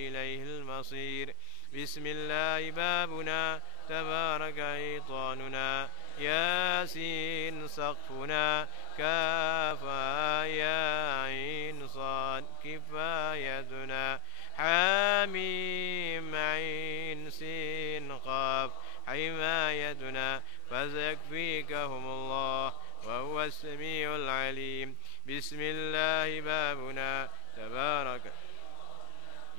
وإليه المصير. بسم الله بابنا تبارك حيطاننا، ياسين سقفنا، كافها يا عين صاد كفايتنا، حميم عين سين قاف حمايتنا، فسيكفيكهم الله وهو السميع العليم. بسم الله بابنا تبارك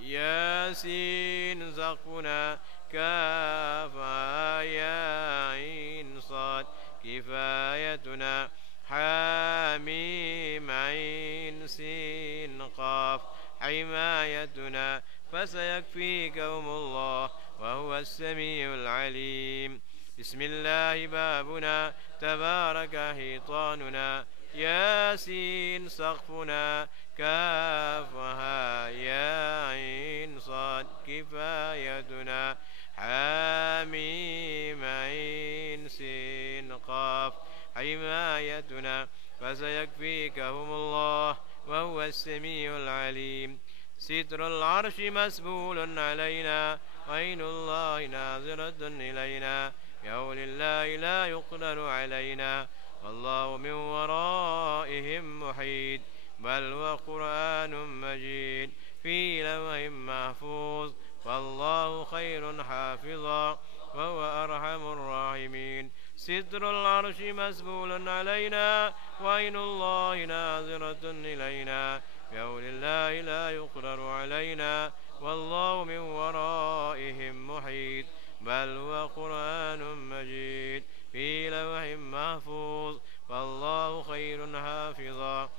ياسين سقفنا، كافها يا عين صاد كفايتنا، حميم عين سين قاف حمايتنا، فسيكفيكهم الله وهو السميع العليم. بسم الله بابنا تبارك حيطاننا، ياسين سقفنا، كافها يا عين صاد كفايتنا، حميم عين سين قاف حمايتنا، فسيكفيكهم الله وهو السميع العليم. ستر العرش مسبول علينا، عين الله ناظرة إلينا، بعون الله لا يقدر علينا، والله من ورائهم محيط، بل وقرآن مجيد في لوح محفوظ، والله خير حافظا وهو أرحم الراحمين. ستر العرش مسبول علينا، وعين الله ناظرة إلينا، بعون الله لا يقدر علينا، والله من ورائهم محيط، بل وقرآن مجيد في لوح محفوظ، والله خير حافظا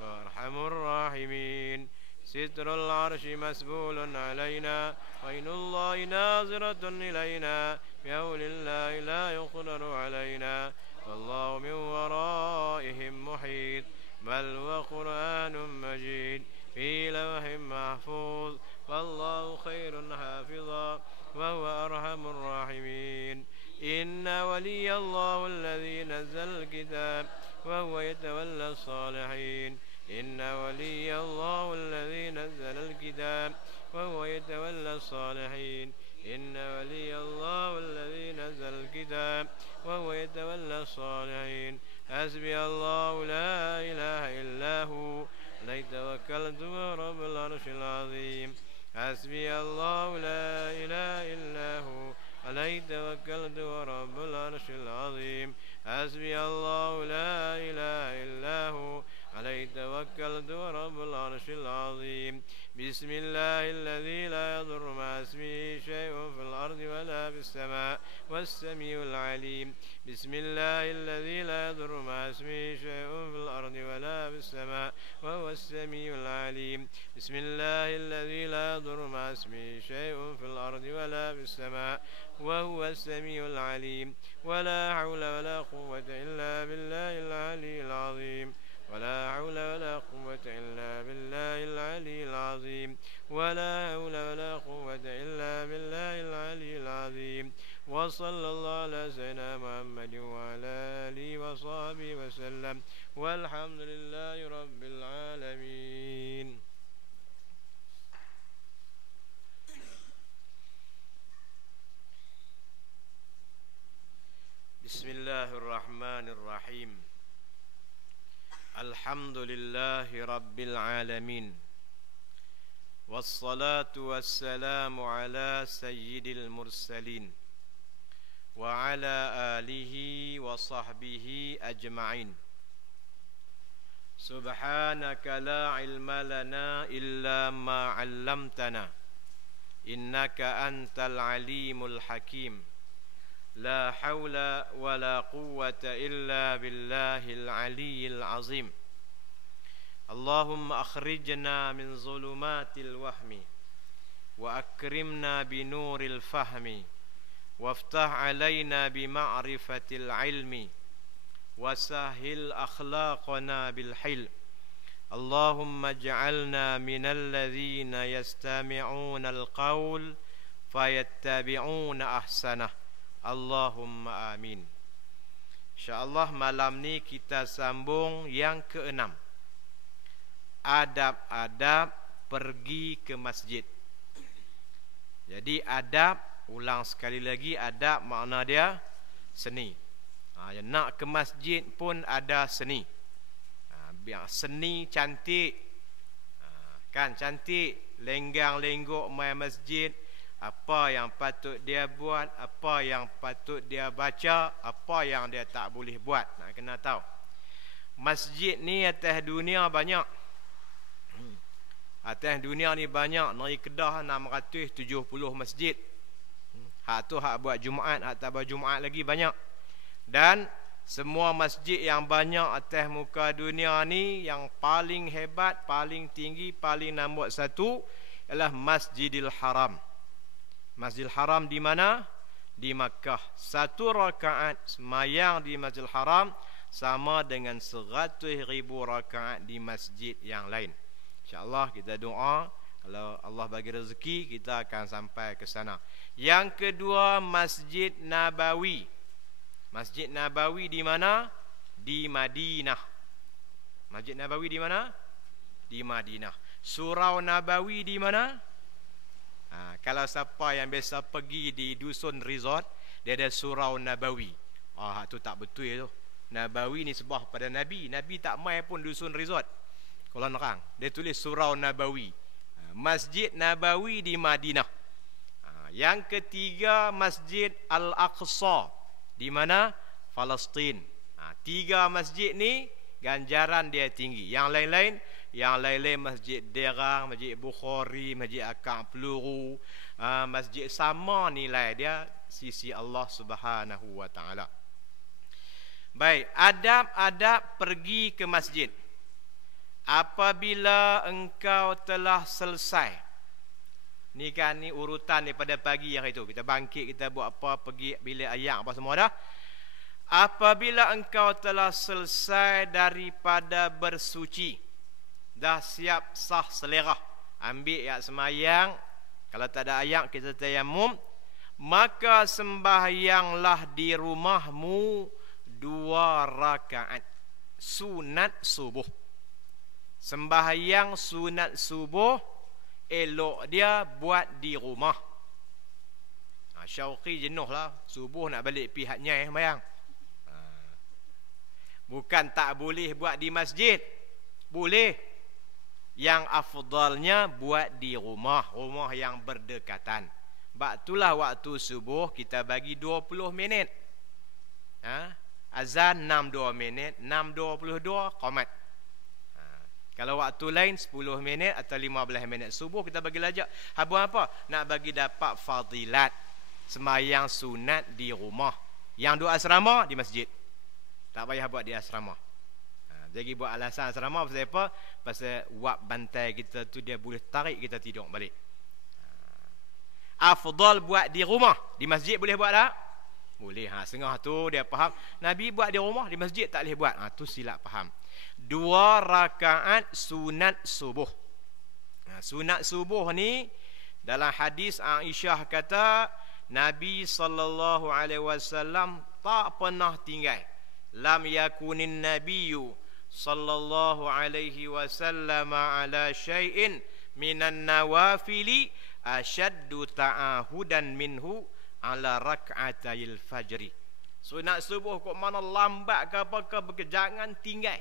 وأرحم الراحمين. ستر العرش مسبول علينا، وعين الله ناظرة إلينا، بعون الله لا يقدر علينا، والله من ورائهم محيط، بل وقرآن مجيد في لوح محفوظ، والله خير حافظا وهو أرحم الراحمين. إن ولي الله الذي نزل الكتاب وهو يتولى الصالحين. إن ولي الله الذي نزل الكتاب وهو يتولى الصالحين. إن ولي الله الذي نزل الكتاب وهو يتولى الصالحين. حسبي الله لا إله إلا هو عليه توكلت ورب العرش العظيم. حسبي الله لا إله إلا هو عليه توكلت ورب العرش العظيم. حسبي الله لا إله إلا هو عليه توكلت ورب العرش العظيم. بسم الله الذي لا يضر مع اسمه شيء في الأرض ولا في السماء والسميع العليم. بسم الله الذي لا يضر مع اسمه شيء في الأرض ولا في السماء وهو السميع العليم. بسم الله الذي لا يضر مع اسمه شيء في الأرض ولا في السماء وهو السميع العليم. ولا حول ولا قوة إلا بالله العلي العظيم. ولا حول ولا قوة إلا بالله العلي العظيم. ولا حول ولا قوة إلا بالله العلي العظيم. وصلى الله على سيدنا محمد وعلى آله وصحبه وسلم، والحمد لله رب العالمين. بسم الله الرحمن الرحيم. الحمد لله رب العالمين، والصلاة والسلام على سيد المرسلين وعلى آله وصحبه أجمعين. سبحانك لا علم لنا إلا ما علمتنا إنك أنت العليم الحكيم. لا حول ولا قوة إلا بالله العلي العظيم. اللهم أخرجنا من ظلمات الوهم وأكرمنا بنور الفهم، وافتح علينا بمعرفة العلم، وسهل أخلاقنا بالحلم. اللهم اجعلنا من الذين يستمعون القول فيتبعون أحسنه. Allahumma amin. InsyaAllah malam ini kita sambung yang ke-6, adab-adab pergi ke masjid. Jadi adab, ulang sekali lagi, adab makna dia seni. Yang nak ke masjid pun ada seni. Biar seni cantik, kan cantik, lenggang-lenggok mai masjid. Apa yang patut dia buat, apa yang patut dia baca, apa yang dia tak boleh buat. Nak kena tahu. Masjid ni atas dunia banyak. Atas dunia ni banyak. Dari Kedah 670 masjid. Hak tu hak buat Jumaat, hak tak buat Jumaat lagi banyak. Dan semua masjid yang banyak atas muka dunia ni, yang paling hebat, paling tinggi, paling nombor satu ialah Masjidil Haram. Masjidil Haram di mana? Di Makkah. 1 rakaat semayang di Masjidil Haram sama dengan 100,000 rakaat di masjid yang lain. InsyaAllah kita doa, kalau Allah bagi rezeki kita akan sampai ke sana. Yang kedua, Masjid Nabawi. Masjid Nabawi di mana? Di Madinah. Masjid Nabawi di mana? Di Madinah. Surau Nabawi di mana? Kalau siapa yang biasa pergi di dusun resort, dia ada Surau Nabawi. Tu tak betul tu. Nabawi ni sebab pada Nabi. Nabi tak mai pun dusun resort. Kalau nerang, dia tulis Surau Nabawi. Masjid Nabawi di Madinah. Yang ketiga, Masjid Al-Aqsa. Di mana? Palestin. 3 masjid ni ganjaran dia tinggi. Yang lain-lain Masjid Derang, Masjid Bukhari, Masjid Akak Peluru, masjid sama nilai dia sisi Allah Subhanahu wa taala. Baik, adab-adab pergi ke masjid. Apabila engkau telah selesai, ni kan ni urutan daripada pagi yang itu, kita bangkit, kita buat apa, pergi bilik ayak apa semua dah. Apabila engkau telah selesai daripada bersuci, dah siap sah selera, ambil ayak semayang. Kalau tak ada ayak kita tayammum, maka sembahyanglah di rumahmu 2 rakaat sunat subuh. Sembahyang sunat subuh elok dia buat di rumah. Syauqi jenuh lah, subuh nak balik pihak Nyai sembahyang. Bukan tak boleh buat di masjid, boleh. Yang afdalnya buat di rumah, rumah yang berdekatan. Sebab itulah waktu subuh kita bagi 20 minit. Azan 6-2 minit, 6.22 qamat. Kalau waktu lain 10 minit atau 15 minit subuh kita bagi lajak. Habuan apa? Nak bagi dapat fadilat sembahyang sunat di rumah. Yang dua asrama di masjid. Tak payah buat di asrama. Jadi buat alasan asrama pasal apa? Pasal wak bantai kita tu dia boleh tarik kita tidur balik. Afdal buat di rumah. Di masjid boleh buat tak? Boleh. Setengah tu dia faham. Nabi buat di rumah, di masjid tak boleh buat. Tu silap faham. 2 rakaat sunat subuh. Sunat subuh ni dalam hadis Aisyah kata Nabi SAW tak pernah tinggal. Lam yakunin nabiyyu sallallahu alaihi wasallam ala syai'in minan nawafili ashaddu ta'ahudan minhu ala rak'atayil fajri. Sunat subuh kok mana lambat ke apa ke, jangan tinggal.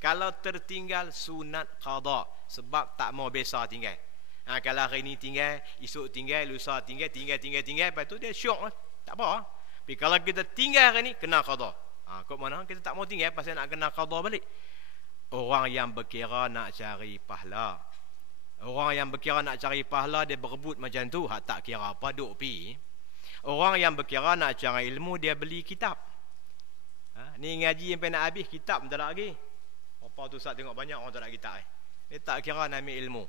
Kalau tertinggal sunat qada, sebab tak mau biasa tinggal. Kalau hari ni tinggal, esok tinggal, lusa tinggal, lepas tu dia syok lah. Tak apa. Tapi kalau kita tinggal hari ni kena qada. Kok mana kita tak mau tinggal pasal nak kena qada balik. Orang yang berkira nak cari pahala. Orang yang berkira nak cari pahala dia berebut macam tu, hak tak kira apa duk pi. Orang yang berkira nak cari ilmu dia beli kitab. Ni ngaji sampai nak habis kitab tak ada lagi. Apa tu Ustaz tengok banyak orang tak nak kitab. Dia tak kira nak ambil ilmu.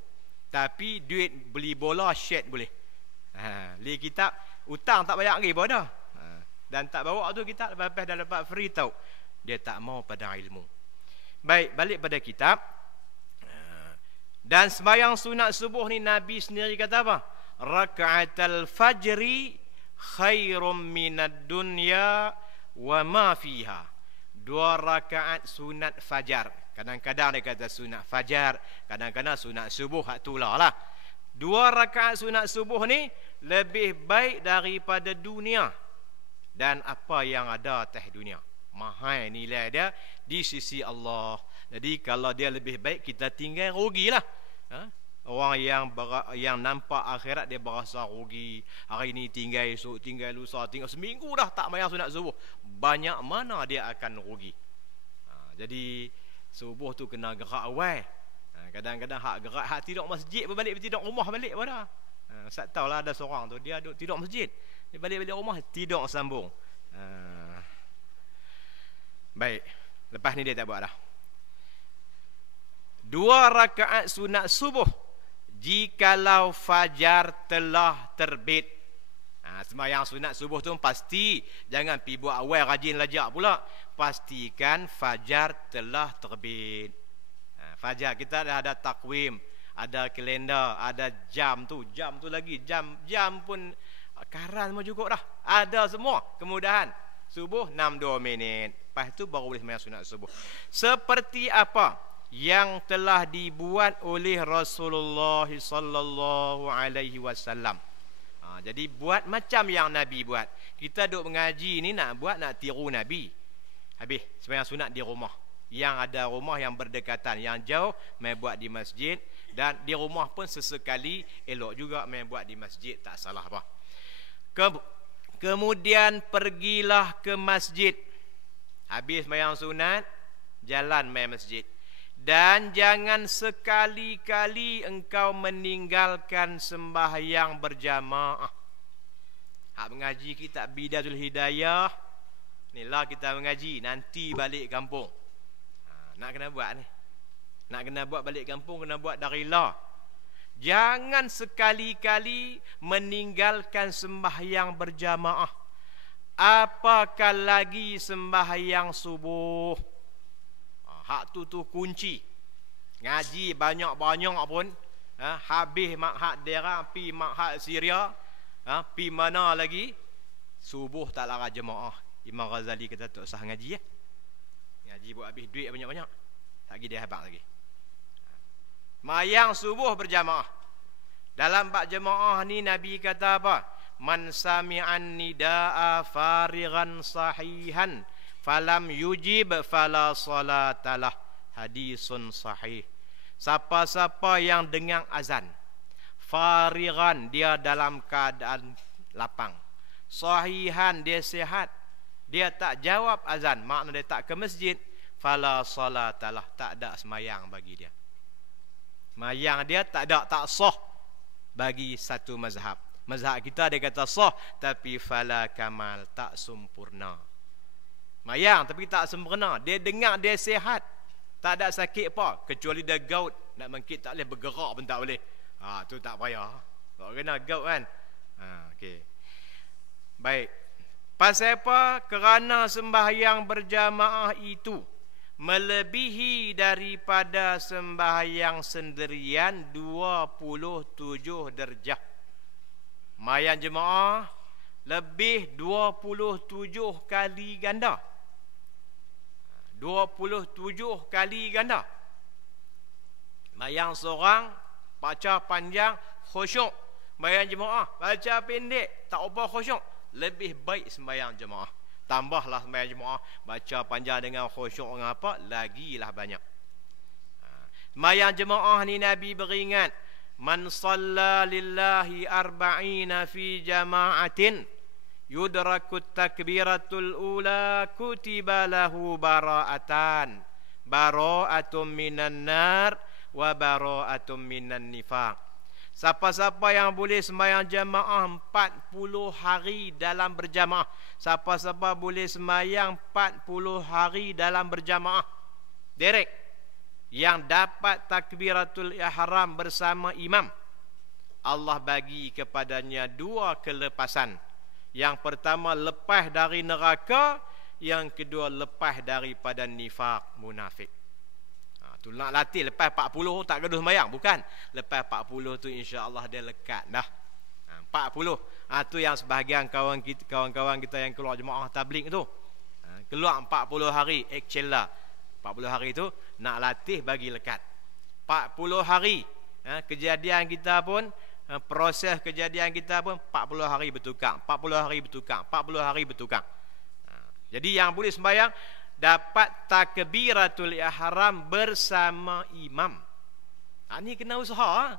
Tapi duit beli bola shed boleh. Beli kitab hutang tak bayar lagi pun dah. Dan tak bawa tu kitab lepas dah dapat free tau. Dia tak mau pada ilmu. Baik, balik pada kitab. Dan sembahyang sunat subuh ni Nabi sendiri kata apa? Raka'atal fajri khairum minad dunya wa ma fiha. 2 rakaat sunat fajar. Kadang-kadang dia kata sunat fajar, kadang-kadang sunat subuh, hak tulah lah. 2 rakaat sunat subuh ni lebih baik daripada dunia dan apa yang ada atas dunia. Mahal nilai dia di sisi Allah. Jadi kalau dia lebih baik, kita tinggal rugilah. Orang yang nampak akhirat dia berasa rugi. Hari ni tinggal, esok tinggal, lusa tinggal, seminggu dah tak mayang sunat subuh. Banyak mana dia akan rugi. Jadi subuh tu kena gerak awal. Kadang-kadang hak gerak, hak tidur masjid berbalik tidur rumah balik pada. Ustaz tahulah ada seorang tu dia duduk tidur masjid, dia balik-balik rumah tidur sambung. Baik, lepas ni dia tak buat dah. 2 rakaat sunat subuh jikalau fajar telah terbit. Sembahyang sunat subuh tu pasti jangan pi buat awal rajin lajak pula. Pastikan fajar telah terbit. Fajar kita dah ada takwim, ada kalender, ada jam tu lagi jam pun karan semua cukup dah. Ada semua kemudahan. Subuh 6-2 minit. Lepas tu baru boleh sembahyang sunat subuh. Seperti apa yang telah dibuat oleh Rasulullah sallallahu alaihi wasallam. Jadi buat macam yang Nabi buat. Kita duk mengaji ni nak tiru Nabi. Habis sembahyang sunat di rumah. Yang ada rumah yang berdekatan, yang jauh mai buat di masjid, dan di rumah pun sesekali elok juga mai buat di masjid, tak salah apa. Kemudian pergilah ke masjid. Habis sembahyang sunat, jalan mai masjid. Dan jangan sekali-kali engkau meninggalkan sembahyang berjamaah. Hak mengaji kitab Bidatul Hidayah, inilah kita mengaji, nanti balik kampung. Nak kena buat ni. Nak kena buat balik kampung, kena buat dari lah. Jangan sekali-kali meninggalkan sembahyang berjamaah. Apakah lagi sembahyang subuh. Hak tu kunci. Ngaji banyak-banyak pun, habis hak daerah pi hak Syria, pi mana lagi subuh tak lara jemaah. Imam Ghazali kata tak usah ngaji ya. Ngaji buat habis duit banyak-banyak. Tak pergi dia habaq lagi. Mayang subuh berjamaah. Dalam bab jemaah ni Nabi kata apa? Man sami'an nidaa farighan sahihan falam yujib fala salatalah. Hadisun sahih. Siapa-siapa yang dengar azan, farighan dia dalam keadaan lapang, sahihan dia sihat, dia tak jawab azan, makna dia tak ke masjid, fala salatalah, tak ada semayang bagi dia. Mayang dia tak sah bagi satu mazhab. Mazhab kita dia kata sah, tapi fala kamal, tak sempurna. Mayang tapi tak sempurna. Dia dengar dia sihat, tak ada sakit apa, kecuali dia gout, nak mengkit tak boleh, bergerak pun tak boleh. Tu tak payah. Tak kena gout kan. Okey. Baik. Pasal apa? Kerana sembahyang berjamaah itu melebihi daripada sembahyang sendirian 27 darjah. Mayang jemaah lebih 27 kali ganda. 27 kali ganda. Mayang seorang baca panjang khusyuk. Mayang jemaah baca pendek tak apa khusyuk, lebih baik sembahyang jemaah. Tambahlah sembahyang jemaah baca panjang dengan khusyuk dengan apa, lagilah banyak. Sembahyang jemaah ni Nabi beringat, man shalla lillahi arba'ina fi jama'atin yudrakut takbiratul ula kutiba lahu bara'atan, bara'atum minan nar wa bara'atum minan nifaq. Siapa-siapa yang boleh sembahyang jamaah 40 hari dalam berjamaah, siapa-siapa boleh sembahyang 40 hari dalam berjamaah direct, yang dapat takbiratul ihram bersama imam, Allah bagi kepadanya 2 kelepasan. Yang pertama lepas dari neraka, yang kedua lepas daripada nifak, munafik. Tu nak latih lepas 40 tak gaduh sembahyang, bukan. Lepas 40 tu insya-Allah dia lekat dah. 40. Tu yang sebahagian kawan-kawan kita yang keluar jemaah tabligh tu. Keluar 40 hari actual 40 hari tu nak latih bagi lekat. 40 hari kejadian kita pun proses kejadian kita pun 40 hari bertukar, 40 hari bertukar, 40 hari bertukar. Jadi yang boleh sembahyang dapat takbiratul ihram bersama imam. Ini kena usaha.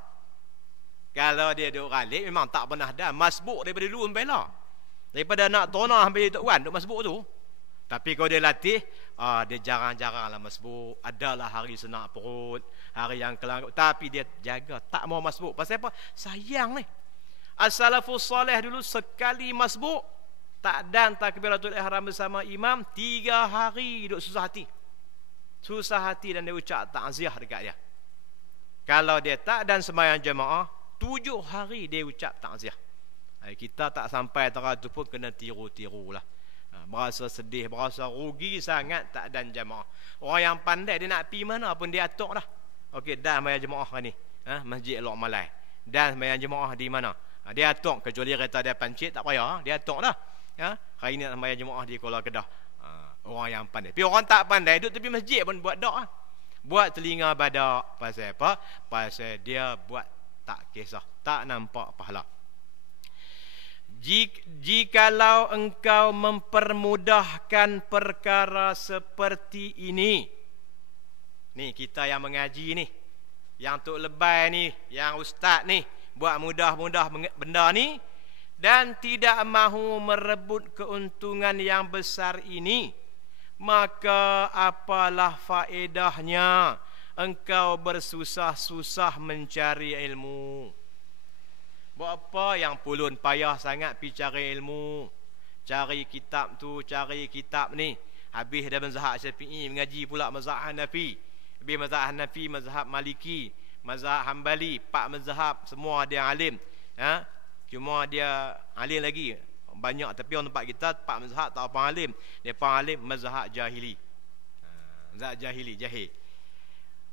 Kalau dia duduk ralik memang tak pernah dah masbuk daripada dulu sampai lah. Daripada nak tonah sampai Tok Wan duduk masbuk tu. Tapi kalau dia latih, dia jarang-jarang lah masbuk. Adalah hari senak perut, hari yang kelang, tapi dia jaga tak mau masbuk. Pasal apa? Sayang ni. As-salafus salih dulu sekali masbuk, tak dan takbiratul ihram bersama imam, 3 hari duduk susah hati. Susah hati dan dia ucap takziah dekat dia. Kalau dia tak dan sembahyang jemaah, 7 hari dia ucap takziah. Kita tak sampai teratur pun kena tiru-tiru lah. Berasa sedih, berasa rugi sangat tak dan jemaah. Orang yang pandai dia nak pergi mana pun dia atur dah. Okey, dah sembahyang jemaah ni, Masjid Lok Malai. Dan sembahyang jemaah di mana? Dia atur, kecuali kereta dia pancit tak payah, dia atur dah. Hari ni nak sembahyang jemaah di Kuala Kedah. Orang yang pandai. Tapi orang tak pandai duduk tepi masjid pun buat doa. Buat telinga badak. Pasal apa? Pasal dia buat tak kisah, tak nampak pahala. Jikalau engkau mempermudahkan perkara seperti ini, ni kita yang mengaji ni, yang Tok Lebay ni, yang ustaz ni, buat mudah-mudah benda ni, dan tidak mahu merebut keuntungan yang besar ini, maka apalah faedahnya engkau bersusah-susah mencari ilmu. Buat apa yang pulun payah sangat pergi cari ilmu, cari kitab tu, cari kitab ni. Habis dah mazhab Syafi'i, mengaji pula mazhab Hanafi. Habis mazhab Hanafi, mazhab Maliki, mazhab Hambali, 4 mazhab semua dia alim. Cuma dia alim lagi banyak, tapi orang tempat kita 4 mazhab tak apa alim. Dia alim mazhab jahili. Mazhab jahili, jahil.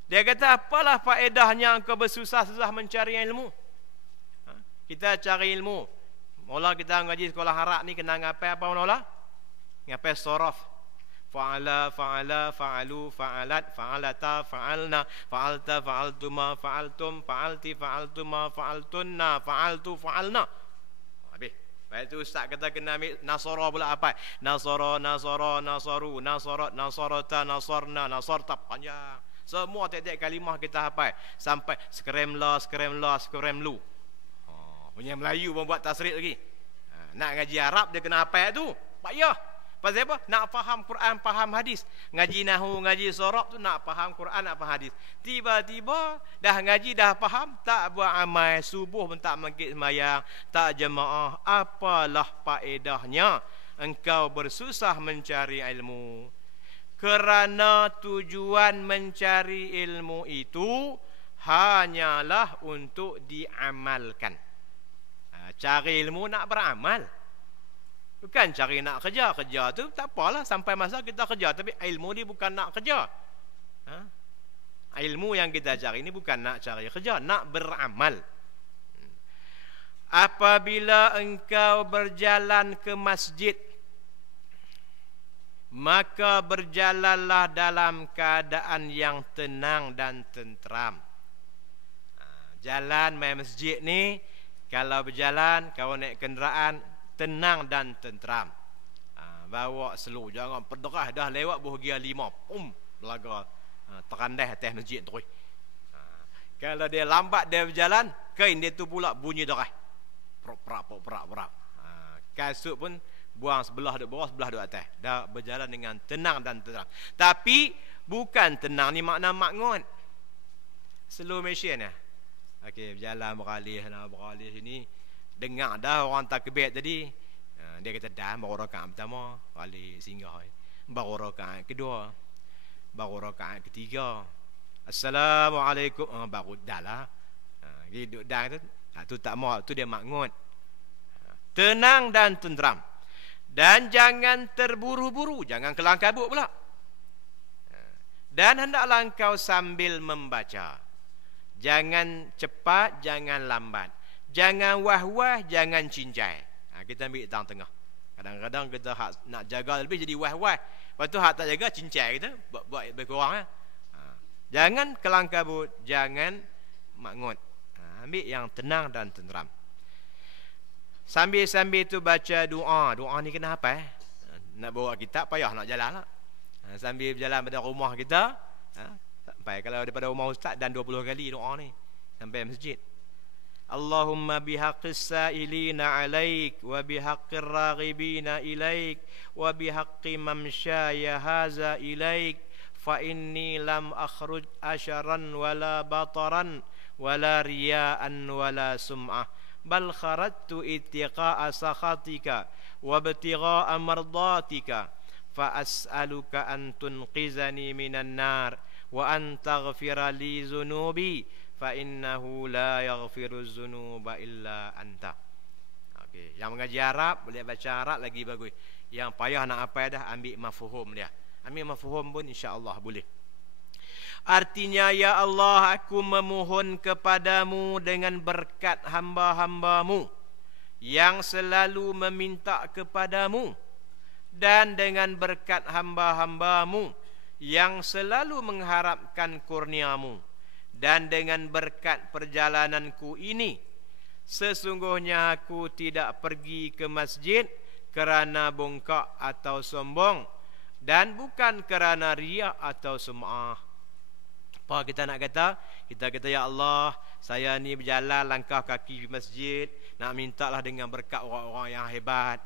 Dia kata apalah faedahnya engkau bersusah-susah mencari ilmu. Kita cari ilmu. Mula kita ngaji sekolah Arab ni kena ngapai apa mula? Ngapai sorof. Fa'ala, fa'ala, fa'alu, fa'alat, fa'alata, fa'alna, fa'alta, fa'altuma, fa'altum, fa'alti, fa'altuma, fa'altunna, fa'altu, fa'alna. Habis. Lepas tu ustaz kata kena ambil nasara pula apa? Nasara, nasara, nasaru, nasarat, nasarata, nasarna, nasarta, panjang. Semua tiap-tiap kalimah kita hafal. Sampai skremla, skremla, skremlu. Punya Melayu pun buat tasrif lagi. Nak ngaji Arab dia kena hafal tu. Payah. Pasal apa? Nak faham Quran, faham hadis. Ngaji nahu, ngaji sorab tu nak faham Quran, nak faham hadis. Tiba-tiba dah ngaji, dah faham, tak buat amal, subuh pun tak mangkit sembahyang, tak jemaah. Apalah faedahnya engkau bersusah mencari ilmu? Kerana tujuan mencari ilmu itu hanyalah untuk diamalkan. Cari ilmu nak beramal, bukan cari nak kerja. Kerja tu tak apalah, sampai masa kita kerja. Tapi ilmu ni bukan nak kerja. Ilmu yang kita cari ni bukan nak cari kerja, nak beramal. Apabila engkau berjalan ke masjid, maka berjalanlah dalam keadaan yang tenang dan tenteram. Jalan main masjid ni, kalau berjalan, kau naik kenderaan, tenang dan tenteram. Bawa slow, jangan perderah dah lewat bahagia 5, pum, belaga terandai atas masjid terus. Kalau dia lambat dia berjalan, kain dia tu pula bunyi derah. Prap. Kasut pun buang sebelah duduk bawah, sebelah duduk atas. Dah berjalan dengan tenang dan tenteram. Tapi bukan tenang ni makna makngun. Slow motion ya. Okey, berjalan beralih sini. Dengar dah orang takbir tadi. Dia kata dah baru rakaat pertama, balik singgah. Baru rakaat kedua. Baru rakaat ketiga. Assalamualaikum. Baru dah lah. Duduk dah tu. Tu tak mau, tu dia makngun. Tenang dan tenteram. Dan jangan terburu-buru, jangan kelang kabut pula. Dan hendaklah engkau sambil membaca. Jangan cepat, jangan lambat. Jangan wah-wah, jangan cincai. Kita ambil tengah-tengah. Kadang-kadang kita nak jaga lebih jadi wah-wah. Lepas tu hak tak jaga, cincai kita. Buat lebih kurang. Jangan kelang kabut, jangan makngut. Ambil yang tenang dan tenteram. Sambil-sambil tu baca doa. Doa ni kena apa? Nak bawa kitab payah nak jalan lah. Sambil berjalan pada rumah kita, sampai kalau daripada rumah ustaz dan 20 kali doa ni sampai masjid. Allahumma bihaqqis sa'ilina 'alaik wa bihaqqir raghibina ilaik wa bihaqqi mamsyaya haza ilaik fa inni lam akhruj asharan wala bataran wala riya'an wala sum'ah bal kharajtu ittiqa'a sakhatika wa ibtigha'a mardatika fa as'aluka an tunqizani minan nar wa an taghfira li dhunubi fa innahu la yaghfiru dzunuba illa anta. Okey, yang mengaji Arab boleh baca Arab lagi bagus. Yang payah nak apa dah ambil mafhum dia. Ambil mafhum pun insya-Allah boleh. Artinya, ya Allah, aku memohon kepadamu dengan berkat hamba-hambamu yang selalu meminta kepadamu, dan dengan berkat hamba-hambamu yang selalu mengharapkan kurniamu, dan dengan berkat perjalananku ini, sesungguhnya aku tidak pergi ke masjid kerana bongkak atau sombong, dan bukan kerana riak atau sum'ah. Apa kita nak kata? Kita kata, ya Allah, saya ni berjalan langkah kaki di masjid, nak mintalah dengan berkat orang-orang yang hebat,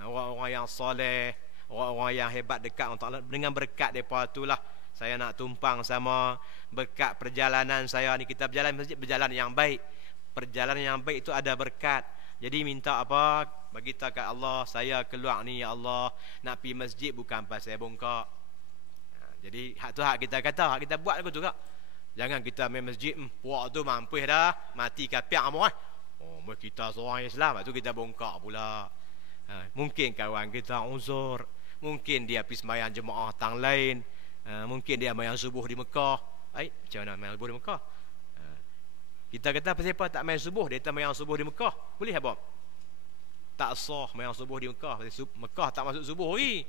orang-orang yang soleh, orang-orang yang hebat dekat Allah. Dengan berkat mereka itulah saya nak tumpang sama. Berkat perjalanan saya ni, kita berjalan masjid, berjalan yang baik. Perjalanan yang baik itu ada berkat. Jadi minta apa? Bagi tahu kat Allah, saya keluar ni, ya Allah, nak pergi masjid bukan pasal bongkak. Jadi hak tu hak kita kata, hak kita buat aku tu kak. Jangan kita main masjid, puak tu mampus dah, mati kapiak semua. Oh, kita seorang Islam, tu kita bongkak pula. Mungkin kawan kita uzur, mungkin dia pergi sembahyang jemaah tang lain, mungkin dia sembahyang subuh di Mekah. Macam mana sembahyang subuh di Mekah? Kita kata siapa tak main subuh, dia tak sembahyang subuh di Mekah, boleh apa? Tak sah sembahyang subuh di Mekah. Mekah tak masuk subuh lagi.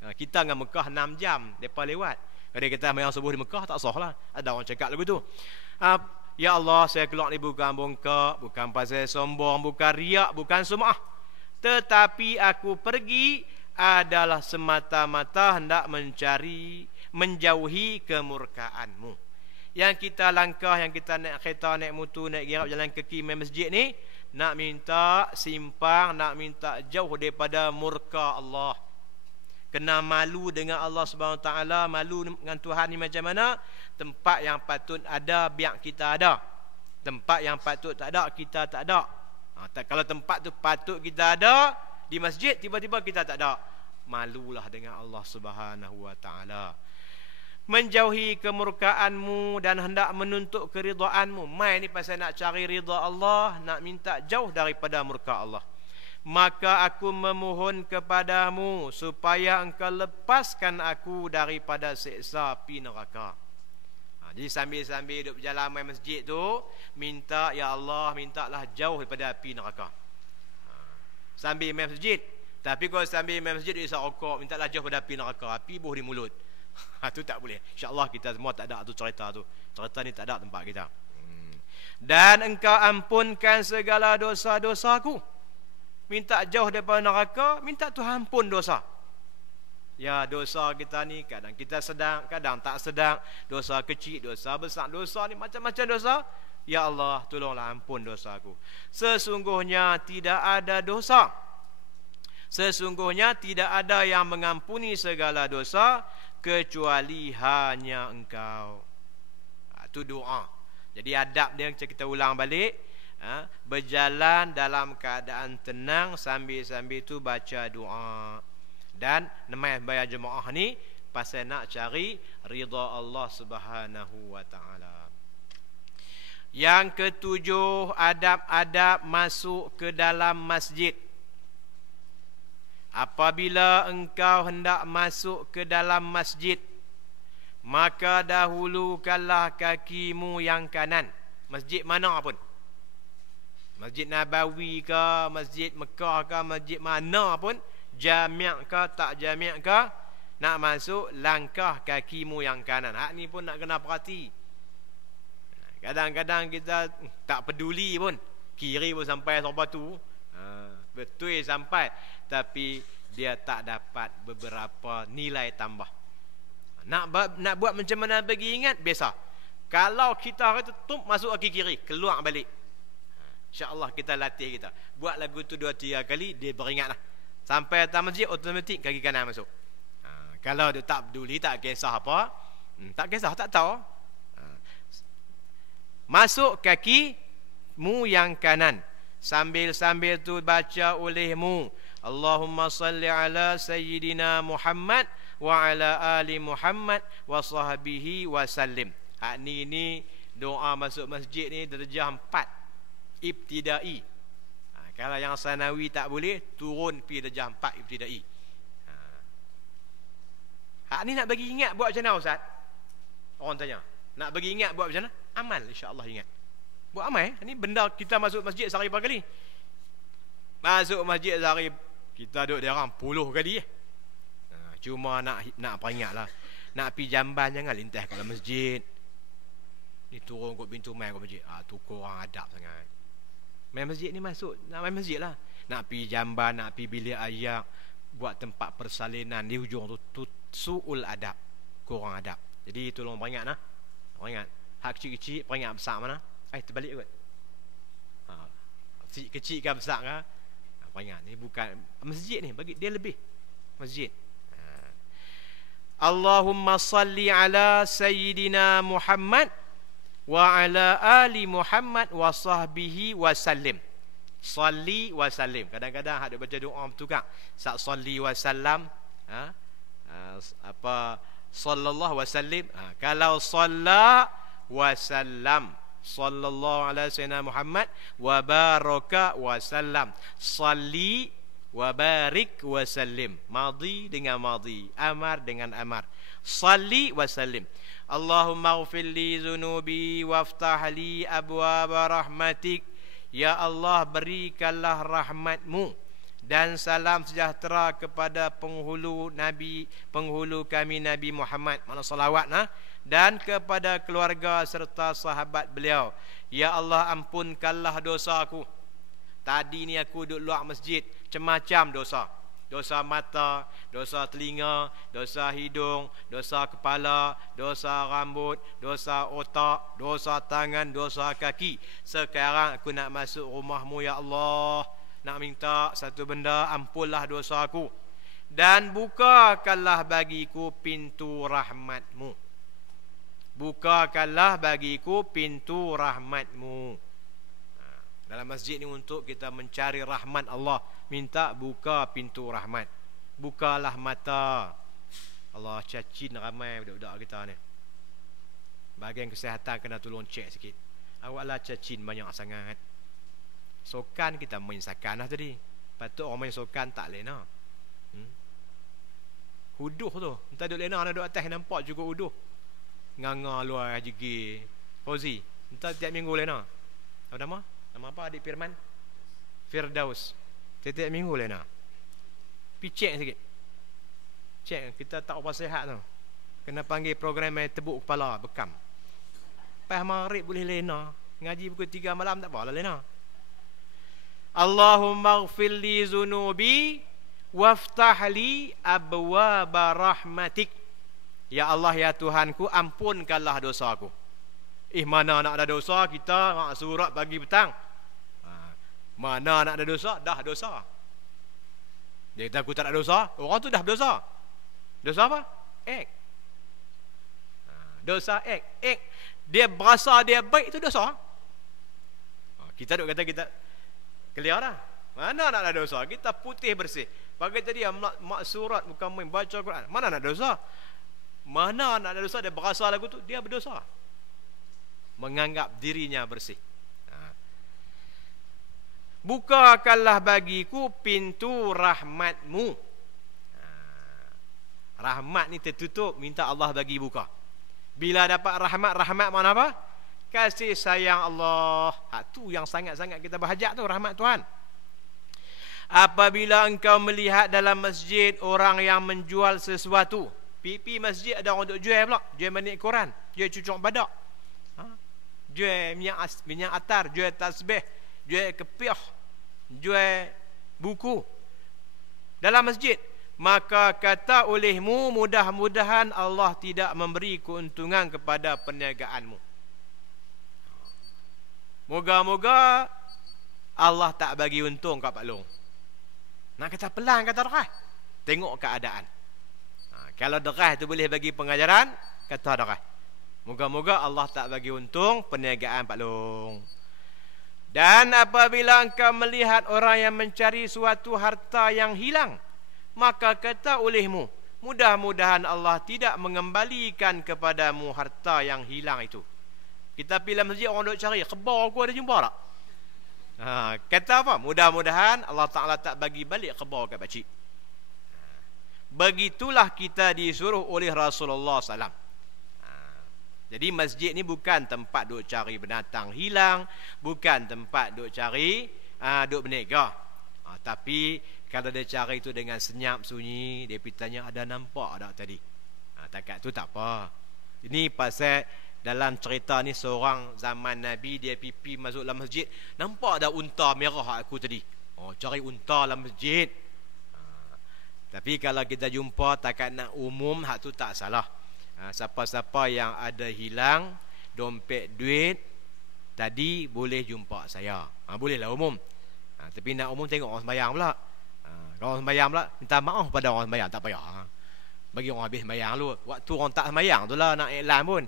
Kita dengan Mekah 6 jam depa lewat. Kalau dia kata sembahyang subuh di Mekah, tak sah lah. Ada orang cakap lagu tu. Ya Allah, saya keluar ni bukan bongkak, bukan pasal sombong, bukan riak, bukan sum'ah, tetapi aku pergi adalah semata-mata hendak menjauhi kemurkaanmu. Yang kita langkah, yang kita naik kereta, naik motor, naik gerab, jalan kaki main masjid ni, nak minta simpang, nak minta jauh daripada murka Allah. Kena malu dengan Allah Subhanahu Wa Taala, malu dengan Tuhan ni macam mana? Tempat yang patut ada, biar kita ada. Tempat yang patut tak ada, kita tak ada. Kalau tempat tu patut kita ada di masjid, tiba-tiba kita tak ada, malulah dengan Allah Subhanahu Wa Taala. Menjauhi kemurkaanmu dan hendak menuntut keridhaanmu. Mai ni pasal nak cari ridha Allah, nak minta jauh daripada murka Allah. Maka aku memohon kepadamu supaya engkau lepaskan aku daripada siksa api neraka. Jadi sambil-sambil duduk berjalan main masjid tu, minta, ya Allah, mintalah jauh daripada api neraka. Sambil main masjid. Tapi kalau sambil main masjid dia isap rokok, mintalah jauh daripada api neraka. Api buh di mulut. Itu tak boleh. InsyaAllah kita semua tak ada tu cerita tu. Cerita ni tak ada tempat kita. Dan engkau ampunkan segala dosa-dosaku. Minta jauh daripada neraka, minta Tuhan ampun dosa. Ya, dosa kita ni kadang kita sedang, kadang tak sedang. Dosa kecil, dosa besar, dosa ni macam-macam dosa. Ya Allah, tolonglah ampun dosaku. Sesungguhnya tidak ada dosa, sesungguhnya tidak ada yang mengampuni segala dosa kecuali hanya Engkau. Itu doa. Jadi adab dia kita ulang balik. Berjalan dalam keadaan tenang, sambil-sambil tu baca doa. Dan namanya bayar jemaah ni pasal nak cari ridha Allah Subhanahu Wa Taala. Yang ketujuh, adab-adab masuk ke dalam masjid. Apabila engkau hendak masuk ke dalam masjid, maka dahulukanlah kakimu yang kanan. Masjid mana pun, Masjid Nabawi ke, Masjid Mekah ke, masjid mana pun, jami' ke tak jami' ke, nak masuk langkah kakimu yang kanan. Hak ni pun nak kena perhati. Kadang-kadang kita tak peduli pun, kiri pun sampai sampai tu, betul sampai, tapi dia tak dapat beberapa nilai tambah. Nak buat macam mana bagi ingat, biasa. Kalau kita tutup masuk kaki kiri, keluar balik, InsyaAllah kita latih kita. Buat lagu tu 2-3 kali, dia beringatlah. Sampai atas masjid, otomatik kaki kanan masuk. Kalau dia tak peduli, tak kisah apa, tak kisah, tak tahu, masuk kaki mu yang kanan. Sambil-sambil tu baca olehmu, Allahumma salli ala Sayyidina Muhammad wa ala ali Muhammad wa sahbihi wa sallim. Ni doa masuk masjid ni darjah 4 ibtidai. Kalau yang sanawi tak boleh, turun pi darjah 4 ibtidai. Ni nak bagi ingat buat macam mana Ustaz? Orang tanya, nak bagi ingat buat macam mana? Amal, insya-Allah ingat. Buat amal. Ni benda kita masuk masjid sehari berapa kali? Masuk masjid sehari kita duduk diorang 10 kali. Cuma nak peringatlah. Nak pi jamban jangan lintas kat masjid. Ni turun kat pintu mai kat masjid. Tu korang adab sangat. Main masjid ni masuk, nak main masjid lah. Nak pi jamban, nak pi bilik ayak, buat tempat persalinan di hujung tu su'ul adab, kurang adab. Jadi tolong peringat lah. Peringat hak kecil-kecil, peringat besar mana. Terbalik kot. Kecil ke besar ke, peringat. Ni bukan masjid ni, bagi dia lebih masjid. Allahumma salli ala Sayyidina Muhammad wa ala ali Muhammad wa sahbihi wa sallim. Salli wa sallim. Kadang-kadang ada baca doa bertukar. Salli wa sallam, sallallahu wa sallim. Kalau salla wa sallam, sallallahu ala sayyidina Muhammad wa baraka wa sallam. Salli wa barik wa sallim. Madi dengan madi, amar dengan amar. Salli wa sallim. Allahumma ighfir li dhunubi waftah li abwaaba rahmatik. Ya Allah, berikanlah rahmatmu dan salam sejahtera kepada penghulu kami Nabi Muhammad, mana salawat dan kepada keluarga serta sahabat beliau. Ya Allah, ampunkanlah dosaku. Tadi ni aku duduk luar masjid, macam-macam dosa. Dosa mata, dosa telinga, dosa hidung, dosa kepala, dosa rambut, dosa otak, dosa tangan, dosa kaki. Sekarang aku nak masuk rumahmu ya Allah, nak minta satu benda, ampunlah dosaku dan bukakanlah bagiku pintu rahmatmu. Bukakanlah bagiku pintu rahmatmu. Dalam masjid ni untuk kita mencari rahmat Allah, minta buka pintu rahmat. Bukalah mata. Allah cacin ramai budak-budak kita ni. Bahagian kesihatan kena tolong cek sikit. Awaklah cacin banyak sangat. Sokan kita main sakan lah tadi. Patut orang main sokan tak lena. Huduh tu, entah duduk lena, duduk atas nampak juga huduh. Nganga luar jegi. Fauzi, entah tiap minggu lena. Tahu nama? Nama apa adik Firman? Firdaus. Tiap minggu lena. Pergi cek sikit. Cek, kita tak apa sihat tu. Kena panggil program yang tebuk kepala, bekam. Lepas maghrib boleh lena. Ngaji pukul 3 malam tak apa lah lena. Allahumma ighfir li zunubi waftah li abwaaba rahmatik. Ya Allah, ya Tuhanku, ampunkanlah dosaku. Mana nak ada dosa, kita surat pagi petang. Mana nak ada dosa, dah dosa. Dia kata aku tak ada dosa, orang tu dah berdosa. Dosa apa? Dosa dia berasa dia baik, itu dosa. Kita duk kata kita clear dah. Mana nak ada dosa, kita putih bersih. Bagi tadi mak surat bukan main baca Quran. Mana nak ada dosa? Mana nak ada dosa, dia berasa lagu tu dia berdosa. Menganggap dirinya bersih. Bukakanlah bagiku pintu rahmatmu. Rahmat ni tertutup, minta Allah bagi buka. Bila dapat rahmat, rahmat mana apa? Kasih sayang Allah. Tu yang sangat-sangat kita berhajat tu, rahmat Tuhan. Apabila engkau melihat dalam masjid orang yang menjual sesuatu, pipi masjid ada orang duk jual pula, jual manik Quran, jual cucuk badak, jual minyak atar, jual tasbih, jual kepiah, jual buku dalam masjid, maka kata olehmu, mudah-mudahan Allah tidak memberi keuntungan kepada perniagaanmu. Moga-moga Allah tak bagi untung kat Pak Long. Nak kata pelan, kata derah, tengok keadaan. Kalau derah tu boleh bagi pengajaran, kata derah. Moga-moga Allah tak bagi untung perniagaan Pak Long. Dan apabila engkau melihat orang yang mencari suatu harta yang hilang, maka kata olehmu, mudah-mudahan Allah tidak mengembalikan kepadamu harta yang hilang itu. Kita pergi dalam masjid, orang duk cari, khabar aku ada jumpa tak? Kata apa? Mudah-mudahan Allah Ta'ala tak bagi balik khabar kat pakcik. Begitulah kita disuruh oleh Rasulullah SAW. Jadi masjid ni bukan tempat duk cari binatang hilang, bukan tempat duk cari duk berniaga. Tapi kalau dia cari itu dengan senyap sunyi, dia pergi tanya ada nampak tak tadi? Takat tu tak apa. Ini pasal dalam cerita ni seorang zaman Nabi, dia pipi masuk dalam masjid, nampak ada unta merah aku tadi. Cari unta dalam masjid. Tapi kalau kita jumpa takat nak umum, hak tu tak salah. Siapa-siapa yang ada hilang dompet duit tadi boleh jumpa saya. Bolehlah umum. Tapi nak umum tengok orang sembahyang pula. Kalau orang sembahyang pula minta maaf pada orang sembahyang, tak payah. Bagi orang habis sembahyang dulu. Waktu orang tak sembahyang tu lah nak iklan pun.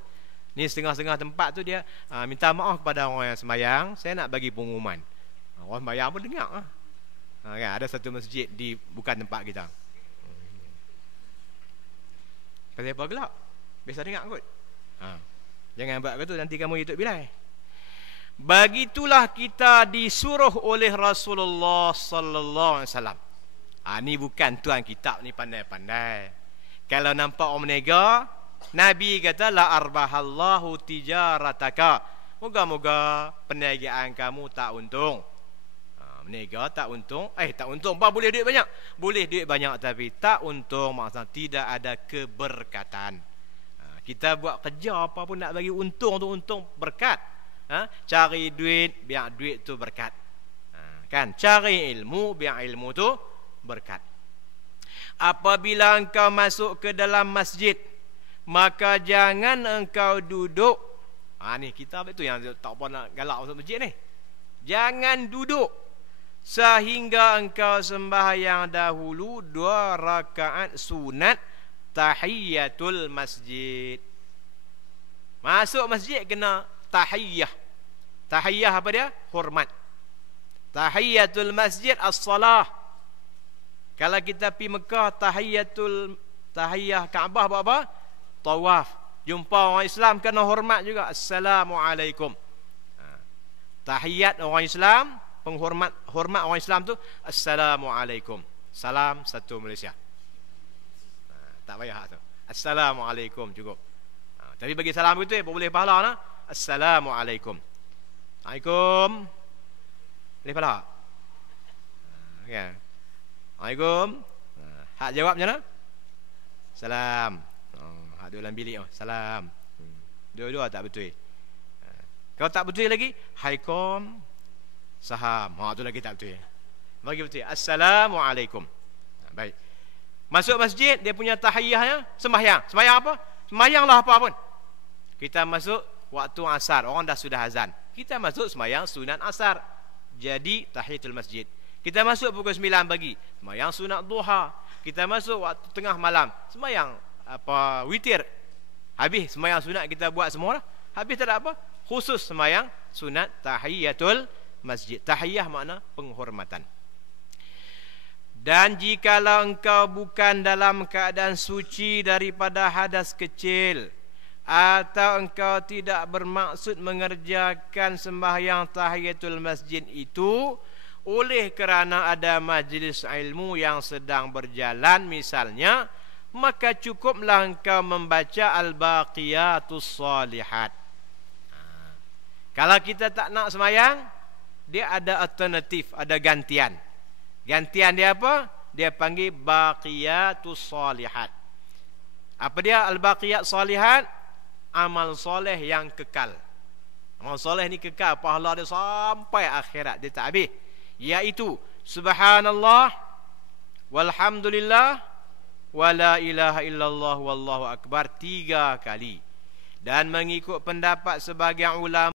Ni setengah-setengah tempat tu dia minta maaf kepada orang yang sembahyang, saya nak bagi pengumuman. Orang sembahyang pun dengar. Kan? Ada satu masjid di bukan tempat kita. Pasal apa gelap? Biasa dengar kot. Jangan buat begitu, nanti kamu YouTube bilai. Begitulah kita disuruh oleh Rasulullah sallallahu alaihi wasallam. Ni bukan tuan kitab ni pandai-pandai. Kalau nampak orang berniaga, Nabi kata la arbahallahu tijarataka. Moga-moga perniagaan kamu tak untung. Berniaga tak untung, tak untung, boleh duit banyak. Boleh duit banyak tapi tak untung, maksudnya tidak ada keberkatan. Kita buat kerja apa pun nak bagi untung tu untung berkat. Cari duit biar duit tu berkat. Kan, cari ilmu biar ilmu tu berkat. Apabila engkau masuk ke dalam masjid, maka jangan engkau duduk. Ni kita itu yang tak apa nak galak masuk masjid ni. Jangan duduk sehingga engkau sembahyang dahulu 2 rakaat sunat tahiyatul masjid. Masuk masjid kena tahiyah. Tahiyah apa dia? Hormat. Tahiyatul masjid as-salah. Kalau kita pergi Mekah, tahiyah Kaabah buat apa? Tawaf. Jumpa orang Islam kena hormat juga. Assalamualaikum. Tahiyat orang Islam, hormat orang Islam tu Assalamualaikum. Salam satu Malaysia. Tak payah tu. Assalamualaikum cukup. Tapi bagi salam itu boleh pahala nah. Assalamualaikum. Waalaikum. Boleh pahala. Ya. Waalaikum. Hak jawab macam mana? Salam. Hak duduk dalam bilik salam. Dua-dua tak betul. Kalau tak betul lagi, haikum saham. Tu lagi tak betul. Bagi betul. Assalamualaikum. Baik. Masuk masjid, dia punya tahiyahnya sembahyang. Sembahyang apa? Sembahyanglah apa pun. Kita masuk waktu asar, orang dah sudah azan. Kita masuk sembahyang sunat asar. Jadi tahiyatul masjid. Kita masuk pukul 9 pagi, sembahyang sunat duha. Kita masuk waktu tengah malam, sembahyang witir. Habis sembahyang sunat kita buat semua lah. Habis tak ada apa? Khusus sembahyang sunat tahiyatul masjid. Tahiyah makna penghormatan. Dan jikalau engkau bukan dalam keadaan suci daripada hadas kecil, atau engkau tidak bermaksud mengerjakan sembahyang tahiyatul masjid itu oleh kerana ada majlis ilmu yang sedang berjalan misalnya, maka cukuplah engkau membaca al-baqiyatus salihat. Kalau kita tak nak sembahyang, dia ada alternatif, ada gantian. Gantian dia apa? Dia panggil baqiyatus salihat. Apa dia al-baqiyat salihat? Amal soleh yang kekal. Amal soleh ni kekal, pahala dia sampai akhirat, dia tak habis. Iaitu subhanallah, walhamdulillah, wala ilaha illallah, wallahu akbar 3 kali. Dan mengikut pendapat sebagian ulama